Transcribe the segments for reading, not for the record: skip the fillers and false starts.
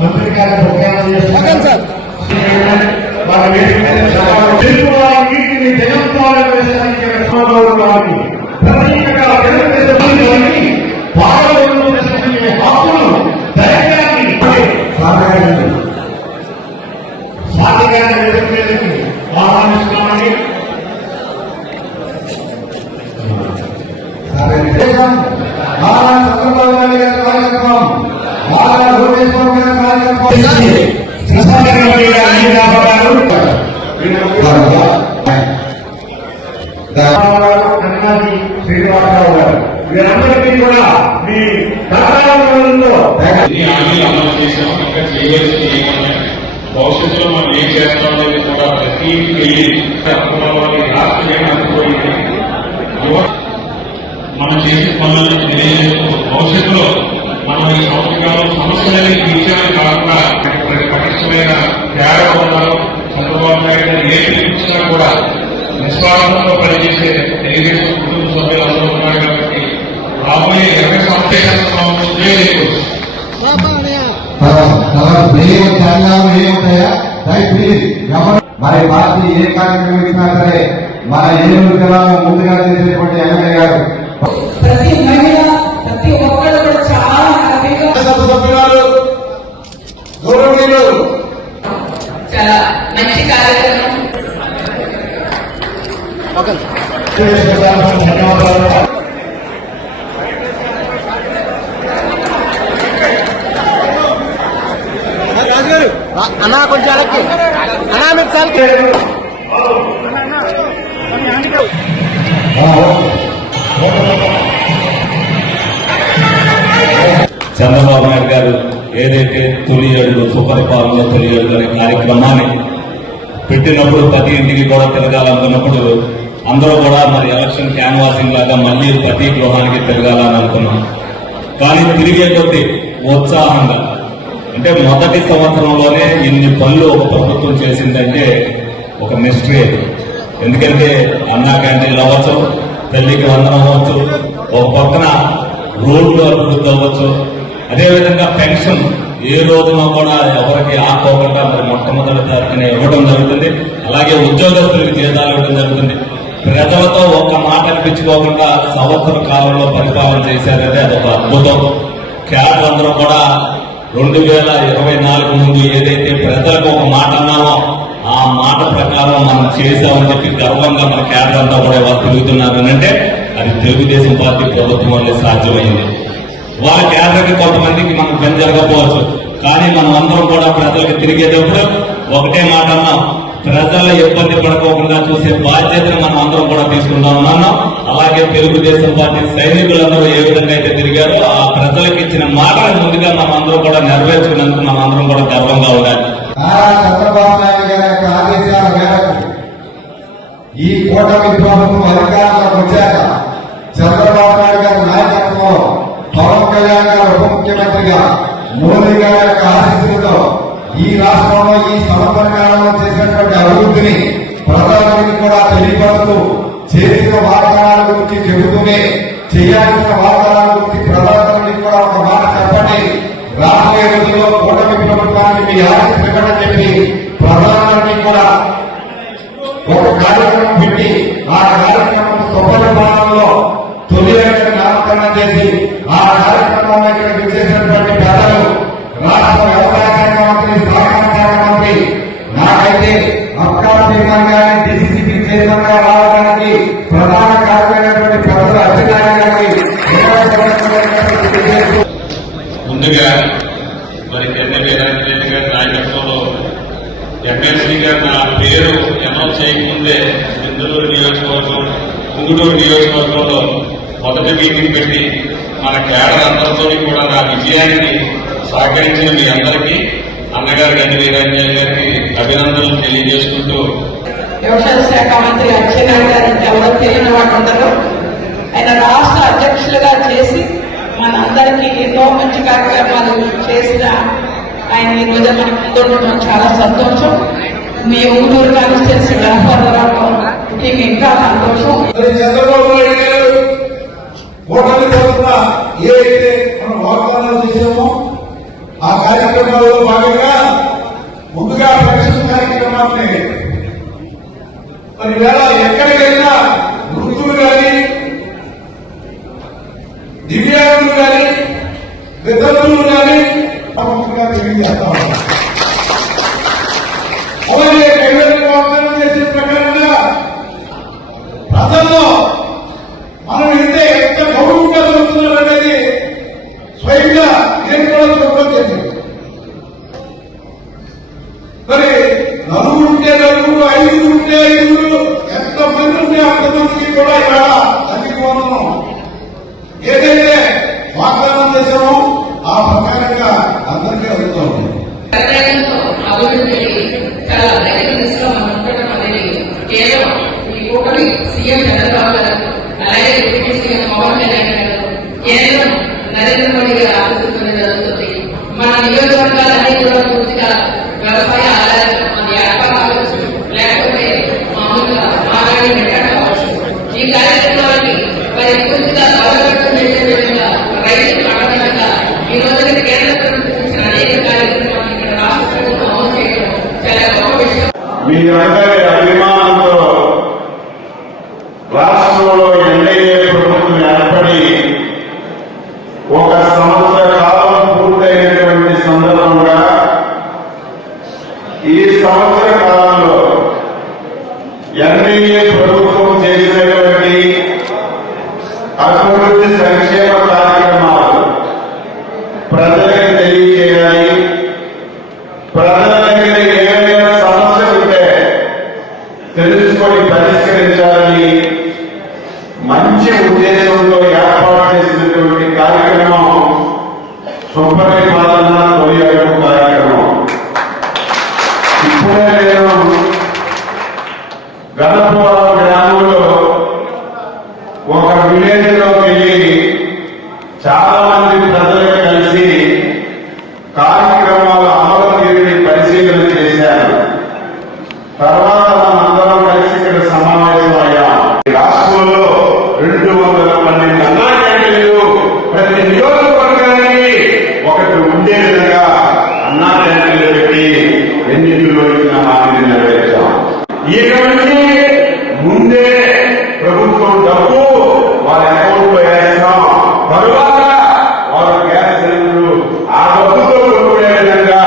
మంత్రి గారు నీటిని జగత్వాలకు ఆహ్వానిస్తున్నామని చంద్రబాబు నాయుడు గారి కార్యక్రమం శ్రీనివాసరావు గారు వీరందరికీ కూడా మీ అమలు చేసాము. ఇంకా చేయవలసింది ఏమన్నా భవిష్యత్తులో మనం ఏం చేస్తామనేది కూడా ప్రతి వెళ్ళి రాష్ట్రం అనుకోయింది. మనం చేసే పనులను తెలియజేస్తూ భవిష్యత్తులో మనం ఈ సంవత్సరాలు సమస్యలని తీర్చడమే కాకుండా పటిష్టమైన తేడాలు చంద్రబాబు నాయుడు ఏ పిలిపించినా కూడా నిస్వార్థంతో పనిచేసే తెలుగుదేశం కుటుంబ సభ్యులందరూ ఉన్నారు కాబట్టి రాబోయే 20 సంవత్సరాలు మరి పార్టీ ఏ కార్యక్రమం ఇచ్చినా సరే మన ఏలూరు జిల్లాలో ముందుగా చేసేటువంటి ఎమ్మెల్యే గారు ప్రతి మహిళ ప్రతి ఒక్కరు కూడా చాలా హ్యాపీగా చాలా మంచి కార్యక్రమం. అన్నా కొంచెం అడక్కి అన్నా మీరు సార్ చంద్రబాబు నాయుడు గారు ఏదైతే తొలి అడుగు సుపరిపాలన తొలి అడుగు అనే కార్యక్రమాన్ని పెట్టినప్పుడు ప్రతి ఇంటికి కూడా తిరగాలనుకున్నప్పుడు అందరూ కూడా మరి ఎలక్షన్ క్యాన్వాసింగ్ లాగా మళ్లీ ప్రతి గృహానికి తిరగాలని అనుకున్నాం. కానీ తిరిగే కొద్దీ ఉత్సాహంగా అంటే మొదటి సంవత్సరంలోనే ఇన్ని పనులు ఒక ప్రభుత్వం చేసిందంటే ఒక మిస్టరీ. ఎందుకంటే అన్నా క్యాంటీన్లు అవ్వచ్చు, తల్లికి వందనం అవ్వచ్చు, ఒక పక్కన రోడ్లు అభివృద్ధి అవ్వచ్చు, అదేవిధంగా పెన్షన్ ఏ రోజున కూడా ఎవరికి ఆకోకుండా మరి మొట్టమొదటి తారీఖునే ఇవ్వడం జరుగుతుంది. అలాగే ఉద్యోగస్తులకు జీతాలు ఇవ్వడం జరుగుతుంది. ప్రజలతో ఒక్క మాట అనిపించుకోకుండా సంవత్సర కాలంలో పరిపాలన చేశారంటే అదొక అద్భుతం. క్యాడర్ అందరూ కూడా 2024 ముందు ఏదైతే ప్రజలకు ఒక మాట అన్నామో ఆ మాట ప్రకారం మనం చేశామని చెప్పి గర్వంగా మన క్యాడర్ అంతా కూడా వాళ్ళు తిరుగుతున్నారు అంటే అది తెలుగుదేశం పార్టీ ప్రభుత్వం వల్లే సాధ్యమైంది. వాళ్ళ క్యాడర్కి కొంతమందికి మనం పని జరగకపోవచ్చు, కానీ మనం అందరం కూడా ప్రజలకు తిరిగేటప్పుడు ఒకటే మాట అన్నాం, ప్రజల ఇబ్బంది పడుకోకుండా చూసే బాధ్యతను మనం అందరం కూడా తీసుకుంటాం అన్నాం. అలాగే తెలుగుదేశం పార్టీ సైనికులందరూ ఏ విధంగా అయితే తిరిగారో ఆ ప్రజలకు ఇచ్చిన మాటను ముందుగా మనం అందరం కూడా నెరవేర్చుకున్నందుకు మనం అందరం కూడా గర్వంగా ఉండాలి. చంద్రబాబు నాయుడు గారి యొక్క ఆదేశాల మేరకు ఈ కూటమి ప్రభుత్వం అధికారంలోకి వచ్చాక చంద్రబాబు నాయుడు గారి నాయకత్వంలో పవన్ కళ్యాణ్ గారు ఉప ముఖ్యమంత్రిగా మోదీ గారి యొక్క ఆశీస్సులతో ఈ రాష్ట్రంలో ఈ సంవత్సర కాలంలో చేసినటువంటి అభివృద్ధిని ప్రధానికి కూడా తెలియపరుస్తూ చేసిన వాగ్దానాల గురించి చెబుతూనే చేయాల్సిన వాగ్దానాల గురించి ప్రధానికి కూడా ఒక మాట చెప్పండి, రాబోయే రోజుల్లో కూటమి ప్రభుత్వానికి మీ ఆశీస్సులు ఇవ్వడం చెప్పి ప్రధానికి కూడా ఒక కార్యక్రమం పెట్టి ఆ కార్యక్రమం సుపరిపాలనలో తొలి నామకరణం చేసి ఆ కార్యక్రమంలో ఇక్కడ విచ్చేసినటువంటి పెద్దలు రాష్ట్ర వ్యవసాయ శాఖ మంత్రి, సహకార శాఖ మంత్రి, నాకైతే అబ్కార్ చైర్మన్ గారిని డిసిసిబి చైర్మన్ గా రావడానికి ప్రధాన కారణమైనటువంటి పెద్దలు అధికారి గారికి ముందుగా మరి వీరారెడ్డి గారి నాయకత్వంలో ఎమ్మెల్సీ గారు నా పేరు అనౌన్స్ చేయకముందే ఇందులూరు నియోజకవర్గం, ఉంగుటూరు నియోజకవర్గంలో మొదటి మీటింగ్ పెట్టి మన కేడర్ అందరితో కూడా నా విజయానికి సహకరించిన మీ అందరికీ అన్నగారు గండి వీరాంజనేయ గారికి అభినందనలు తెలియజేసుకుంటూ, వ్యవసాయ శాఖ మంత్రి అచ్చెన్నాయుడు గారు ఎవరో తెలియని వాడు ఉండరు. ఆయన రాష్ట్ర అధ్యక్షులుగా చేసి మనందరికీ ఎన్నో మంచి కార్యక్రమాలు చేసిన ఆయన ఈ రోజు మనకు ముందుండడం చాలా సంతోషం. మీ ఊరూరు కాన్స్టిట్యున్సీ డెవలపర్ రావడం ఇంకా సంతోషం. చంద్రబాబు నాయుడు గారు కూటమి తరఫున ఏ మనం వాగ్దానాలు చేసాము. ఆ కార్యక్రమాల్లో భాగంగా ముందుగా పెన్షన్ కార్యక్రమాన్ని మరి వేళ ఎక్కడికైనా వృద్ధులు కానీ దివ్యాంగులు కానీ వితంతువులు కానీ ముఖ్యంగా తెలియజేస్తా ఉన్నారు. అలాగే కేంద్రం వాగ్దానం చేసిన ప్రకారంగా ప్రజల్లో మనం ఎంత గౌరవంగా జరుగుతున్నారు అనేది స్వయంగా నేను కూడా చూడడం జరిగింది. మరి నలుగురు ఉంటే నలుగురు, ఐదుగురు ఉంటే ఐదుగురు, ఎంతమంది ఉంటే అంతమందికి కూడా ఇక్కడ అధికమనం ఏదైతే వాగ్దానం చేశామో ఆ ప్రకారంగా అందరికీ అందుతుంది. అభివృద్ధి చాలా దగ్గర దిశగా మనం ఉండటం అనేది కేవలం ఈ కూటమి సీఎం చంద్రబాబు గారు, అలాగే డిప్యూటీ సీఎం పవన్ కళ్యాణ్ గారు, కేంద్రం నరేంద్ర మోడీ గారు ఆశిస్తూనే జరుగుతుంది. మన నియోజకవర్గాలన్నీ కూడా పూర్తిగా వ్యవసాయ ఆధారిత మన వ్యాపారం కావచ్చు, లేకపోతే మామూలుగా ఆదాయ మెట్టడం కావచ్చు. ఈ కార్యక్రమాన్ని మరి పూర్తిగా అవగాహన చేసే విధంగా రైతులు అడగడంగా ఈ రోజున కేంద్ర ప్రభుత్వం ఇచ్చిన అనేక కార్యక్రమాలు ఇక్కడ రాష్ట్ర ప్రభుత్వం అమలు చేయడం చాలా గొప్ప విషయం. మీ అందరి అభిమానంతో రాష్ట్రంలో ఎన్డీఏ ప్రభుత్వం ఏర్పడి 1 సంవత్సర కాలం పూర్తయినటువంటి సందర్భంగా ఈ సంవత్సర కాలంలో ఎన్డీఏ ప్రభుత్వం చేసినటువంటి అభివృద్ధి సంక్షేమ కార్యక్రమాలు ప్రజలకు తెలియజేయాలి. ప్రజల దగ్గర ఏమైనా సమస్యలు ఉంటే తెలుసుకొని పరిష్కరించాలని మంచి ఉద్దేశంతో ఏర్పాటు చేసినటువంటి కార్యక్రమం సుపరిపాలన తొలి అడుగు కార్యక్రమం. ఇప్పుడే నేను గణపురం గ్రామంలో ఒక విలేజ్ లోకి వెళ్ళి చాలా మంది ప్రజలకు కలిసి కార్యక్రమాల అమలు తీరుని పరిశీలన చేశారు. తర్వాత మనందరం కలిసి ఇక్కడ సమావేశం అయ్యాం. రాష్ట్రంలో 212 అన్నా క్యాంటీన్లు ప్రతి నియోజకవర్గానికి ఒకటి ఉండే విధంగా అన్నా క్యాంటీన్లు పెట్టి ఎన్నికల్లో ఇచ్చిన హామీని నెరవేర్చాం. ఇక నుంచి ముందే ప్రభుత్వం డబ్బు వారి అకౌంట్ లో వేస్తాం. తరువాత వారు గ్యాస్ సిలిండర్లు ఆ డబ్బుతో కొనుక్కునే విధంగా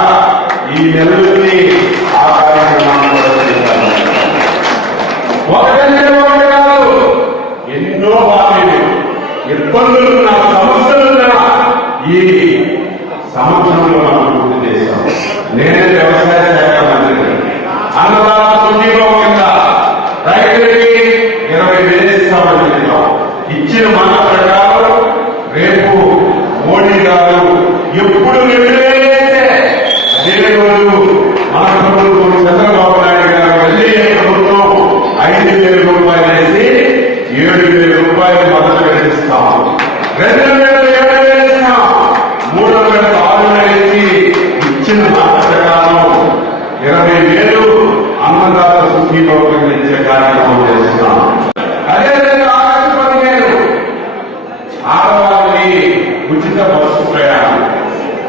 ఈ నెల నుంచి ఆ కార్యక్రమాన్ని కూడా చేశారు. ఒకటే కాదు, ఎన్నో హామీలు, ఇబ్బందులున్న సమస్యలున్న ఈ సంవత్సరంలో మనం పూర్తి చేశాం. నేనే వ్యవసాయ శాఖ మంత్రి. అన్నదాత సుఖీభావం కింద రైతులకి 20,000 ఇస్తామని చెప్పాం. ఇచ్చిన మాట ప్రకారం రేపు మోడీ గారు ఎప్పుడు 2,000 వేస్తే అదే రోజు మన ప్రభుత్వం చంద్రబాబు నాయుడు గారు వెళ్ళి ప్రభుత్వం 5,000 రూపాయలు వేసి 7,000 రూపాయలు మొదలు పెట్టిస్తాం. 2,000 7,000 ఇస్తాం. 3,000 6,000 వేసి ఇచ్చిన మాట ప్రకారం 20,000 అన్నదాత సుఖీభావం ఇచ్చే కార్యక్రమం చేస్తున్నాం. అదేవిధంగా ఆగస్టు 15 ఆడవాళ్ళకి ఉచిత బస్సు ప్రయాణం.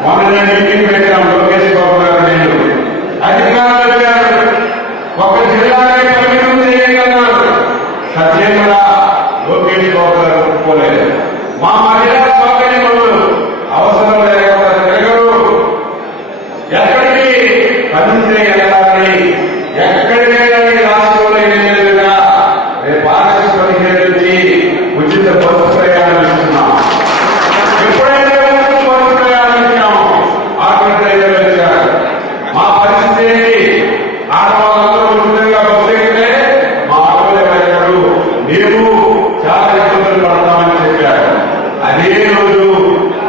మొన్న నేను ఇంటికి పెట్టాం. లోకేష్ బాబు గారు నేను అధికారులు వచ్చారు. ఒక జిల్లాకే పరిమితం చేయగలన్నారు. సత్యంగా లోకేష్ బాబు గారు ఒప్పుకోలేదు. మా మహిళా సౌకర్యములు అవసరం లేకుండా తిరగరు. ఎక్కడికి పని వెళ్ళాలని ఎక్కడికైనా ఈ రాష్ట్రంలో విధంగా రేపు ఆగస్టు 15 నుంచి ఉచిత బస్సు ప్రయాణం ఇస్తున్నాం. ఎప్పుడైతే ఉచిత బస్సు ప్రయాణం ఇచ్చామో ఆటో డ్రైవర్లు వచ్చారు. మా పరిస్థితి ఏంటి? ఆడవాళ్ళందరూ ఉచితంగా బస్సు ఎక్కితే మా ఆటో డ్రైవర్లు మేము చాలా ఇబ్బందులు పడతామని చెప్పారు. అదే రోజు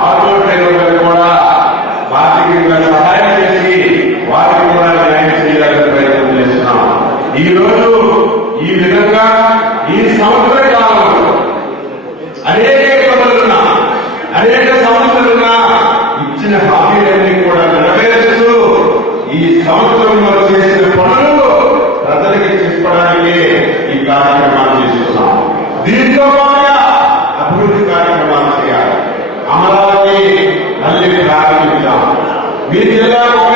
ఆటో డ్రైవర్లకు కూడా ఆర్థికంగా సహాయం చేసి వారికి కూడా న్యాయం చేయాలని ప్రయత్నం చేస్తున్నాం. ఈ రోజు ఈ విధంగా ఈ సంవత్సర కాలంలో అనేక ఇబ్బందులున్నా, అనేక సమస్యలున్నా ఇచ్చిన హామీలన్నీ కూడా నెరవేరుస్తూ ఈ సంవత్సరంలో చేసిన పనులు ప్రజలకి చెప్పడానికి ఈ కార్యక్రమాలు చేస్తున్నాం. దీంతో పాటుగా అభివృద్ధి కార్యక్రమాలు చేయాలి. అమరావతి మీ జిల్లాకు